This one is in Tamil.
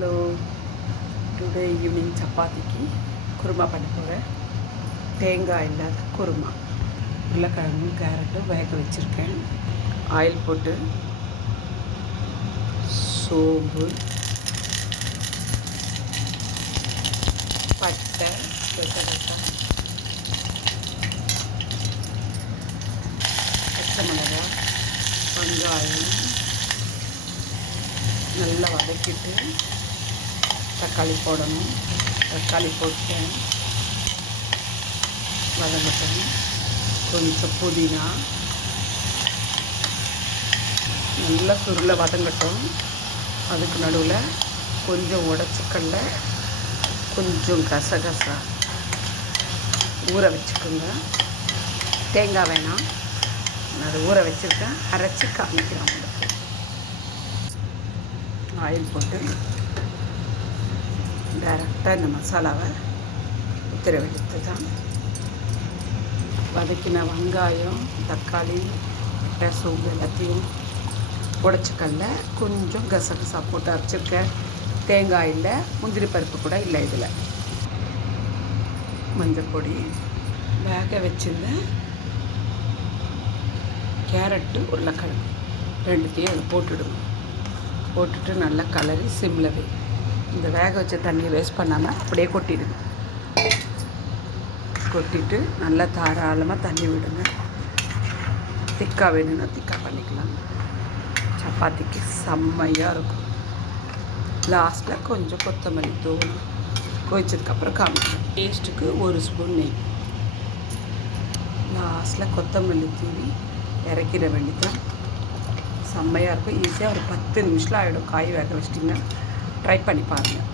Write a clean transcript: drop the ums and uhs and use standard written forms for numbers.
ஹலோ, டுடே ஈவினிங் சப்பாத்திக்கு குருமா பண்ண போகிறேன். தேங்காய் இல்லாத குருமா. உருளைக்கிழங்கும் கேரட்டும் வேக வச்சுருக்கேன். ஆயில் போட்டு சோம்பு, பட்டை, வெங்காயம், பச்சை மிளகாய், வெங்காயம் நல்லா வதக்கிட்டு தக்காளி போடணும். தக்காளி போட்டேன், வதங்கட்டும். கொஞ்சம் புதினா நல்லா சுருளை வதங்கட்டும். அதுக்கு நடுவில் கொஞ்சம் உடச்சிக்கல்ல, கொஞ்சம் கசகசா ஊற வச்சுக்கோங்க. தேங்காய் வேணாம், நான் அதை ஊற வச்சுருக்கேன். அரைச்சி காமிக்கிறேன் உங்களுக்கு. ஆயில் போட்டு டைரெக்டாக இந்த மசாலாவை ஊற்றிட வேண்டியது தான். வதக்கின வெங்காயம், தக்காளி, பட்டை, சோம்பு எல்லாத்தையும் உடச்சிக்கல்ல கொஞ்சம் கசகசா போட்டு அரைச்சிருக்கேன். தேங்காய் இல்லை, முந்திரி பருப்பு கூட இல்லை. இதில் மஞ்சள் பொடி, வேக வச்சிருந்தேன் கேரட்டு, உருளைக்கிழங்கு ரெண்டுத்தையும் அதில் போட்டுடுங்க. போட்டுட்டு நல்லா கலரி சிம்மில் வை. இந்த வேக வச்ச தண்ணியை வேஸ்ட் பண்ணாமல் அப்படியே கொட்டிடுங்க. கொட்டிட்டு நல்லா தாராளமாக தண்ணி விடுங்க. திக்காக வேணும்னா திக்காக பண்ணிக்கலாம். சப்பாத்திக்கு செம்மையாக இருக்கும். லாஸ்ட்டில் கொஞ்சம் கொத்தமல்லி தூள் கொதிச்சதுக்கப்புறம் காமிக்கலாம். டேஸ்ட்டுக்கு 1 ஸ்பூன் நெய். லாஸ்ட்டில் கொத்தமல்லி தூவி இறக்கிட வேண்டியதான். செம்மையாக இருக்கும். ஈஸியாக ஒரு 10 நிமிஷத்தில் ஆகிடும். காய் வேக வச்சிட்டிங்கன்னா ட்ரை பண்ணி பாருங்கள்.